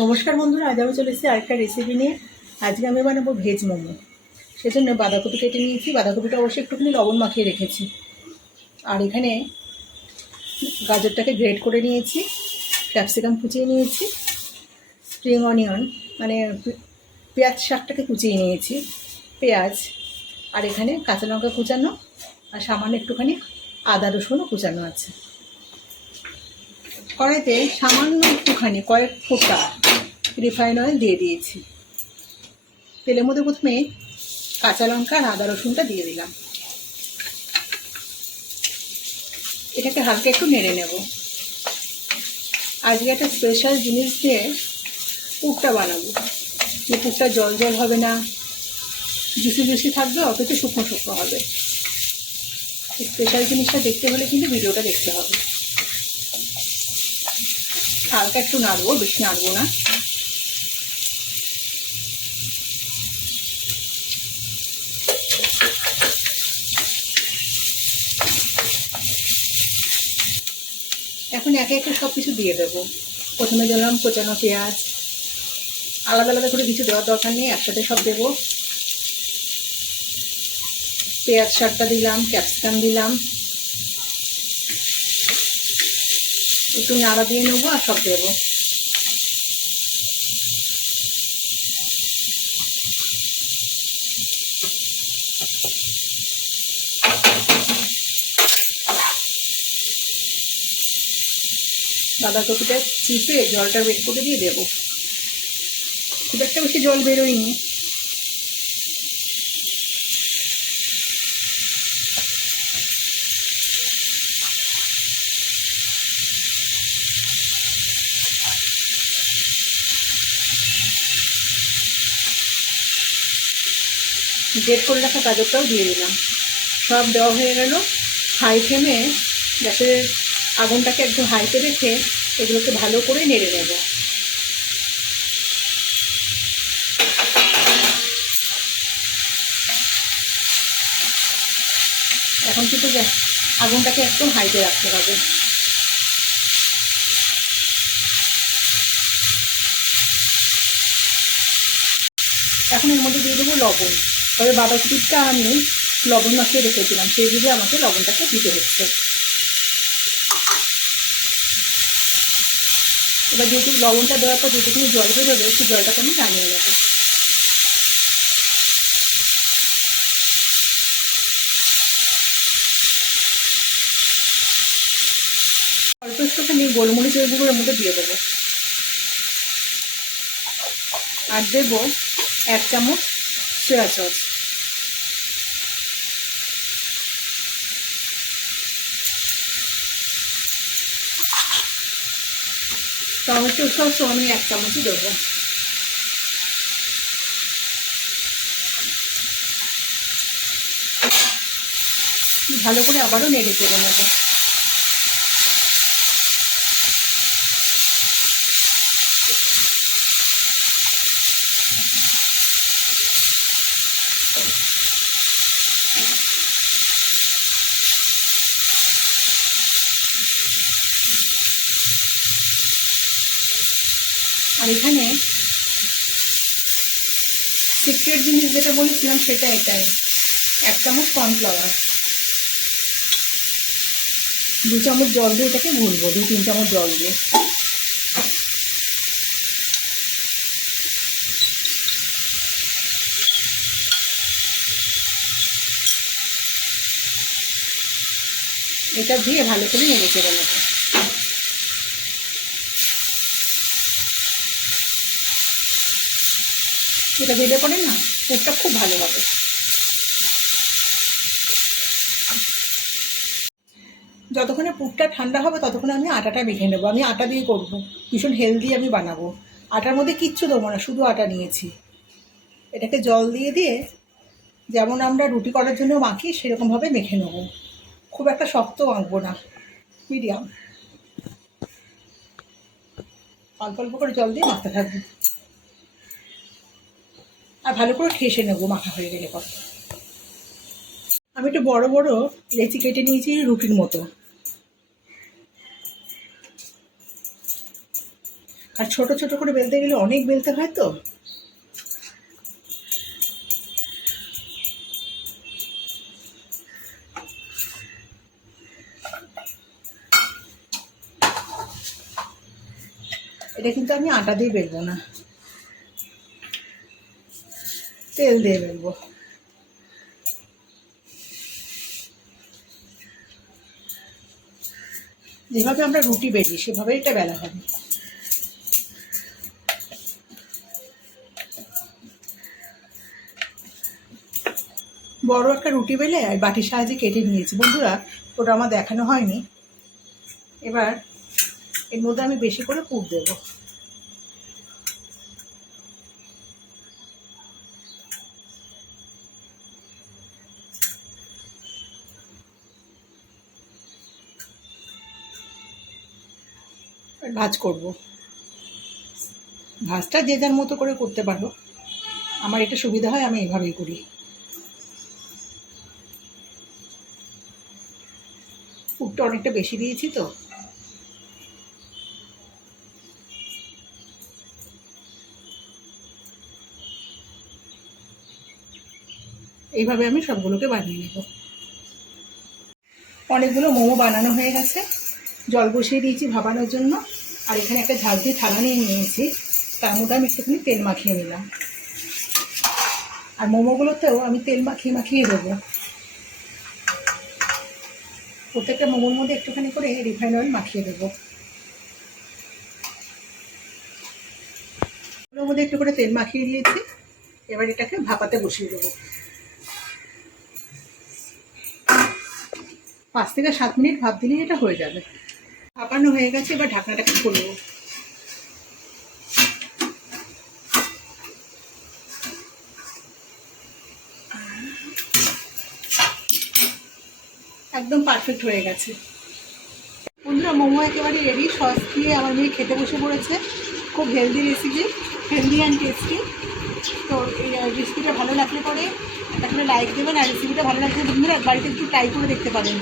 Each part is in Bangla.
নমস্কার বন্ধুরা, আজ আমি চলে এসেছি আরেকটা রেসিপি নিয়ে। আজকে আমি বানাবো ভেজ মোমো। সেজন্য বাঁধাকপি কেটে নিয়েছি, বাঁধাকপিটা অবশ্যই একটুখানি লবণ মাখিয়ে রেখেছি। আর এখানে গাজরটাকে গ্রেট করে নিয়েছি ক্যাপসিকাম কুচিয়ে নিয়েছি স্প্রিং অনিয়ন মানে পেঁয়াজ শাকটাকে কুচিয়ে নিয়েছি, পেঁয়াজ, আর এখানে কাঁচা লঙ্কা কুচানো, আর সামান্য একটুখানি আদা রসুনও কুচানো আছে। কড়াইতে সামান্য একটুখানি কয়েক ফোঁটা রিফাইন অয়েল দিয়ে দিয়েছি। তেলের মধ্যে প্রথমে কাঁচা লঙ্কা আর আদা রসুনটা দিয়ে দিলাম। এটাকে হালকা একটু নেড়ে নেব। আজকে একটা স্পেশাল জিনিস দিয়ে পুরটা বানাবো। যে পুরটা জল জল হবে না। জুসি জুসি থাকবে, অথচ শুকনো শুকনো হবে। স্পেশাল জিনিসটা দেখতে হলে কিন্তু ভিডিওটা দেখতে হবে। হালকা একটু নাড়বো, বেশি নাড়বো না। এখন একে একে সব কিছু দিয়ে দেবো। প্রথমে দিলাম কোচানো পেঁয়াজ। আলাদা আলাদা করে কিছু দেওয়ার দরকার নেই, একসাথে সব দেবো। পেঁয়াজ শাকটা দিলাম, ক্যাপসিকাম দিলাম। একটু নাড়া দিয়ে নেব আর সব দেবো। বাঁধাকপিটা চিপে জলটা বের করে দিয়ে দেবো। খুব একটা বেশি জল বেরোয়নি। গ্রেট করে রাখা গাজরটাও দিয়ে দিলাম। সব দেওয়া হয়ে গেল। হাই ফ্লেমে গ্যাসের আগুনটাকে একদম হাইতে রেখে এগুলোকে ভালো করে নেড়ে নেব। এখন কিন্তু আগুনটাকে একদম হাইতে রাখতে হবে। এখন এর মধ্যে দিয়ে দেবো লবণ। তবে বাঁধাকপিটা আমি লবণ মাখিয়ে রেখেছিলাম, সেই বুঝে আমাকে লবণটাকে দিতে হচ্ছে। এবার যেহেতু লবণটা দেওয়ার পর যেটুকুনি জল বেরোবে একটু জলটাকে আমি টানিয়ে নেব। অল্প একটুখানি গোলমরিচের গুঁড়োর মধ্যে দিয়ে দেবো। আর দেবো এক চামচ সয়া সস। টমেটো সসও আমি এক চামচই দেবো। ভালো করে আবারও নেড়ে চেড়ে নেব। আর এখানে সিক্রেট জিনিস যেটা বলেছিলাম সেটা এটাই। এক চামচ কর্নফ্লাওয়ার দু চামচ জল দিয়ে এটাকে ভুলবো দু তিন চামচ জল দিয়ে। এটা দিয়ে ভালো করে নেড়ে চেড়ে এটা দিলে পরে না, পুরটা খুব ভালো হবে। যতক্ষণে পুরটা ঠান্ডা হবে, ততক্ষণে আমি আটাটা মেখে নেব। আমি আটা দিয়ে করব, ভীষণ হেলদি আমি বানাবো। আটার মধ্যে কিচ্ছু দেবো না, শুধু আটা নিয়েছি। এটাকে জল দিয়ে দিয়ে যেমন আমরা রুটি করার জন্য মাখি সেরকমভাবে মেখে নেব। খুব একটা শক্ত আঁকবো না মিডিয়াম অল্প অল্প করে জল দিয়ে মাখতে থাকব। আর ভালো করে ঠেসে নেব মাখা হয়ে গেলে পর আমি একটু বড় বড় লেচি কেটে নিয়েছি রুটির মতো। আর ছোট ছোট করে বেলতে গেলে অনেক বেলতে হয় তো। এটা কিন্তু আমি আটা দিয়ে বেলবো না। তেল দিয়ে বেলবো যেভাবে আমরা রুটি বেলি সেভাবে এটা বেলা হবে। বড় একটা রুটি বেলে আর বাটির সাহায্যে কেটে নিয়েছি। বন্ধুরা, ওটা আমার দেখানো হয়নি। এবার এর মধ্যে আমি বেশি করে পুর দেবো। ভাজ করব। ভাজটা যে যার মতো করে করতে পারো। আমার এটা সুবিধা হয়, আমি এভাবেই করি। পুরটা অনেকটা বেশি দিয়েছি তো। এইভাবে আমি সবগুলোকে বানিয়ে নেব। অনেকগুলো মোমো বানানো হয়ে গেছে। জল বসিয়ে দিয়েছি ভাবানোর জন্য। আর এখানে একটা ঝাল দিয়ে থালা নিয়ে নিয়েছি। তার মধ্যে আমি একটুখানি তেল মাখিয়ে নিলাম। আর মোমোগুলোতেও আমি তেল মাখিয়ে মাখিয়ে দেবো। প্রত্যেকটা মোমোর মধ্যে একটুখানি করে রিফাইন অয়েল মাখিয়ে দেবো। ওর মধ্যে একটু করে তেল মাখিয়ে দিয়েছি। এবার এটাকে ভাপাতে বসিয়ে দেবো। পাঁচ থেকে সাত মিনিট ভাপ দিলেই এটা হয়ে যাবে। ভাপানো হয়ে গেছে, এবার ঢাকনাটাকে খুলব। একদম পারফেক্ট হয়ে গেছে। বন্ধুরা, মোমো একেবারে রেডি সস দিয়ে আমার মেয়ে খেতে বসে পড়েছে। খুব healthy recipe healthy and tasty তো এই রেসিপিটা ভালো লাগলে পরে একটা লাইক দেবেন, আর রেসিপিটা ভালো লাগলে বন্ধুরা বাড়িতে একটু ট্রাই করে দেখতে পারেন।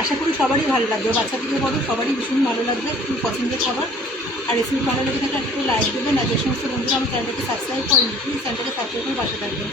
আশা করি সবারই ভালো লাগবে। বাচ্চা থেকে বলো, সবারই ভীষণ ভালো লাগবে, খুব পছন্দের খাবার। আর রেসিপি ভালো লেগে থাকলে একটু লাইক দেবেন। আর যে সমস্ত বন্ধুরা আমার চ্যানেলটাকে সাবস্ক্রাইব করেন প্লিজ চ্যানেলটাকে সাবস্ক্রাইব করে পাশে থাকবেন।